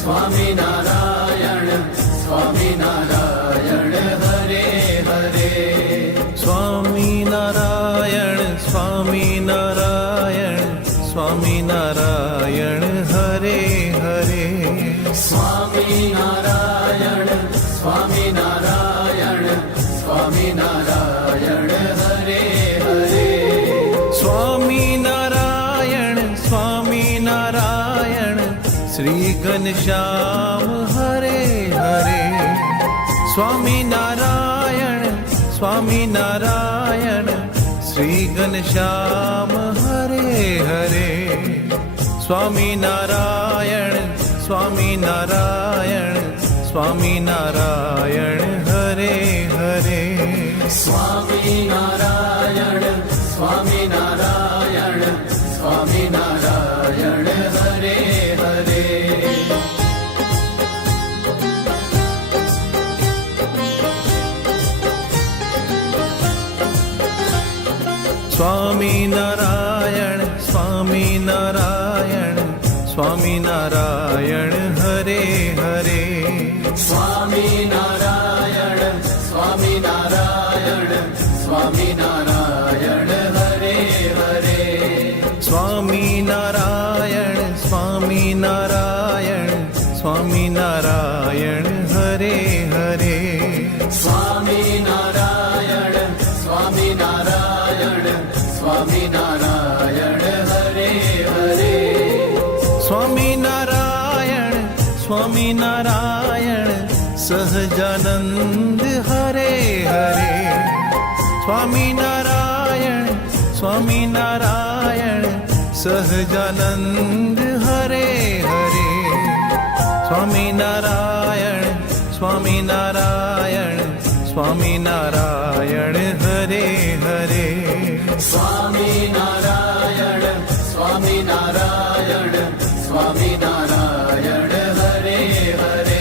Swaminarayan Swaminarayan Hare Hare Swaminarayan Swaminarayan Swaminarayan Hare Hare Swaminarayan Swaminarayan Swaminarayan Hare Hare Swaminarayan Swaminarayan Shri Ghanshyam Hare Hare Swaminarayan Swaminarayan Shri Ghanshyam Hare Hare Swaminarayan Swaminarayan Swaminarayan Hare Hare Swaminarayan Swaminarayan Swaminarayan Hare Hare Swaminarayan Swaminarayan Swaminarayan Hare Hare Swaminarayan Swaminarayan Swaminarayan Hare Hare Swaminarayan Swaminarayan Swaminarayan Hare Hare Swaminarayan Swaminarayan Swaminarayan Hare Hare Swaminarayan Swaminarayan Sahajanand Hare Hare Swaminarayan Swaminarayan Sahajanand Hare Hare Swaminarayan Swaminarayan Swaminarayan Hare Hare Swaminarayan Swaminarayan Swaminarayan Hare Hare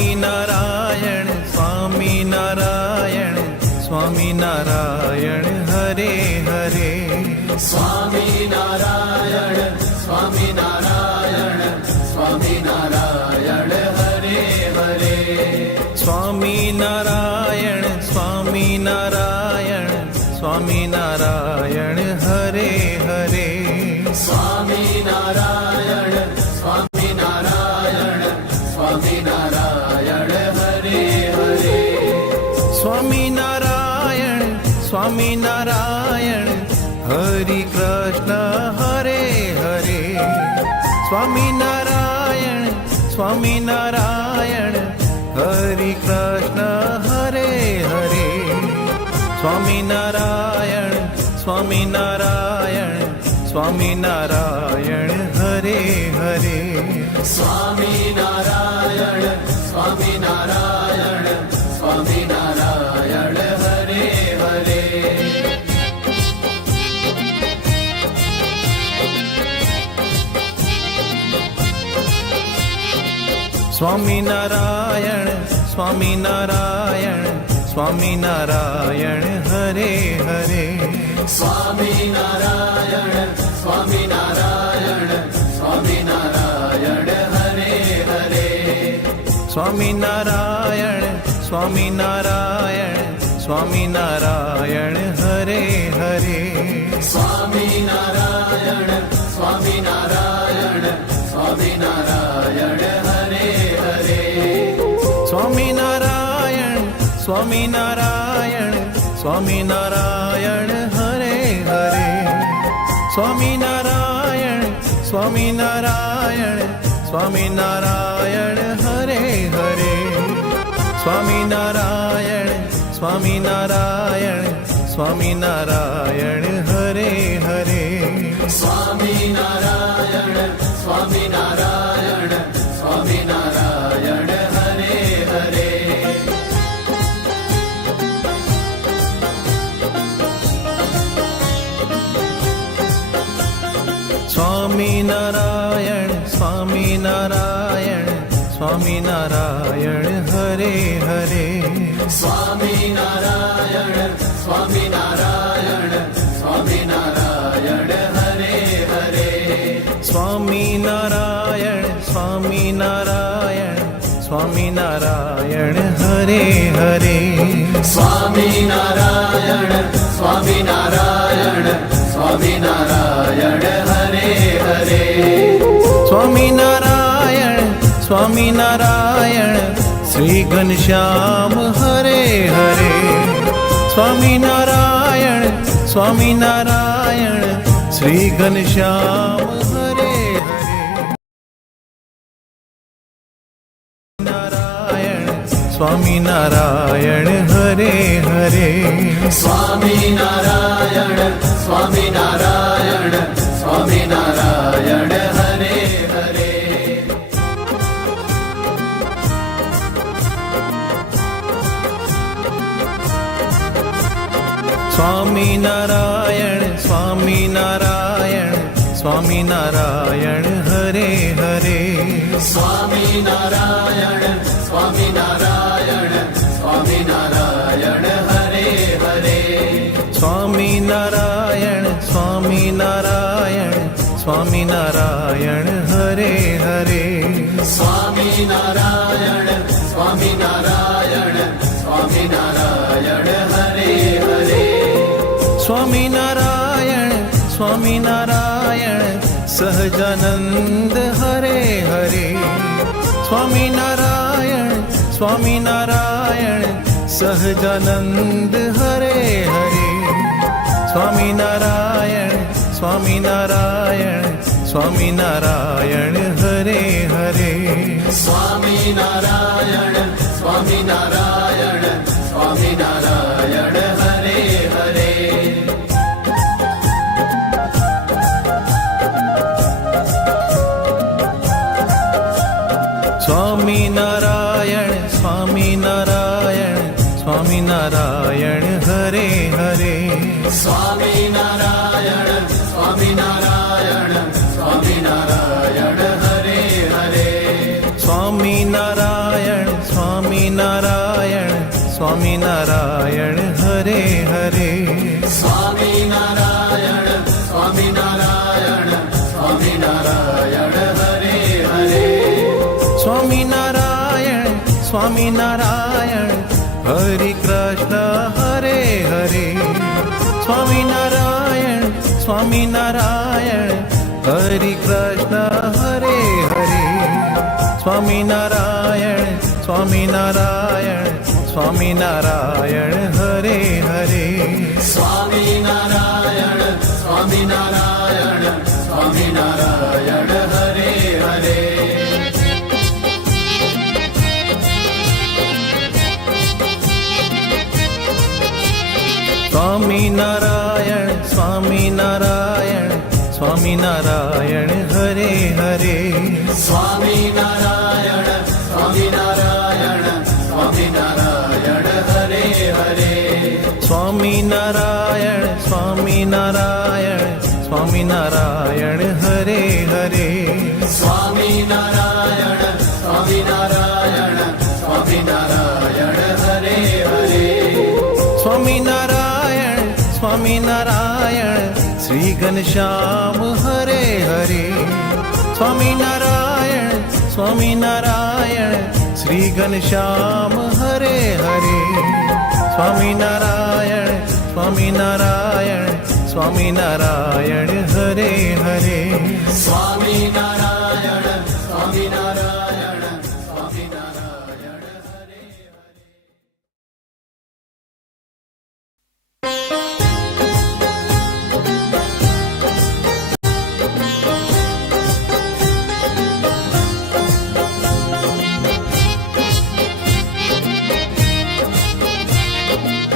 Swaminarayan Swaminarayan Swaminarayan Hare Hare Swaminarayan Swaminarayan Swaminarayan Hare Hare Swaminarayan Swaminarayan Swaminarayan Hare Hare Swaminarayan Swaminarayan Swaminarayan Hare Hare Swaminarayan Swaminarayan Hari Krishna Hare Hare Swaminarayan Swaminarayan Hari Krishna Hare Hare Swaminarayan Swaminarayan Swaminarayan Hare Hare Swaminarayan Swaminarayan Swaminarayan Hare Hare Swaminarayan Swaminarayan Swaminarayan Hare Hare Swaminarayan Swaminarayan Swaminarayan Hare Hare Swaminarayan Swaminarayan Swaminarayan Hare Hare Swaminarayan Swaminarayan Swaminarayan Hare Hare Swaminarayan Swaminarayan Swaminarayan Hare Hare Swaminarayan Swaminarayan Swaminarayan Hare Hare Swaminarayan Swaminarayan Swaminarayan Hare Hare Swaminarayan Swaminarayan Swaminarayan Hare Hare Swaminarayan Swaminarayan Swaminarayan Hare Hare Swaminarayan Swaminarayan Swaminarayan Hare Hare Swaminarayan Swaminarayan Swaminarayan Hare Hare Swaminarayan Swaminarayan Swaminarayan Hare Hare Swaminarayan Swaminarayan Shri Ghanshyam Hare Hare Swaminarayan Swaminarayan Shri Ghanshyam Hare Hare Narayan Swaminarayan Hare Hare Swaminarayan Swaminarayan Swaminarayan Hare Hare Swaminarayan Swaminarayan Swaminarayan Hare Hare Swaminarayan Swaminarayan Swaminarayan Hare Hare Swaminarayan Swaminarayan Swaminarayan Hare Hare Swaminarayan Swaminarayan Swaminarayan Hare Hare Swaminarayan Swaminarayan Sahajanand Hare Hare Swaminarayan Swaminarayan Sahajanand Hare Hare Swaminarayan Swaminarayan Swaminarayan Hare Hare Swaminarayan Swaminarayan Swaminarayan Hare Hare Swaminarayan Swaminarayan Swaminarayan Hare Hare Swaminarayan Swaminarayan Swaminarayan Hare Hare Swaminarayan Swaminarayan Swaminarayan Hare Hare Swaminarayan Swaminarayan Swaminarayan Hare Hare Swaminarayan Swaminarayan Hare Krishna Hare Hare Swaminarayan Swaminarayan Hare Krishna Hare Hare Swaminarayan Swaminarayan Swaminarayan Hare Hare Swaminarayan Swaminarayan Swaminarayan Hare Hare Swaminarayan Swaminarayan Swaminarayan Hare Hare Swaminarayan Swaminarayan Swaminarayan Hare Hare Swaminarayan Swaminarayan Swaminarayan Hare Hare Swaminarayan Swaminarayan Swaminarayan Hare Hare Swaminarayan Swaminarayan Shri Ghanshyam Hare Hare Swaminarayan Swaminarayan Shri Ghanshyam Hare Hare Swaminarayan Swaminarayan Swaminarayan Hare Hare Swaminarayan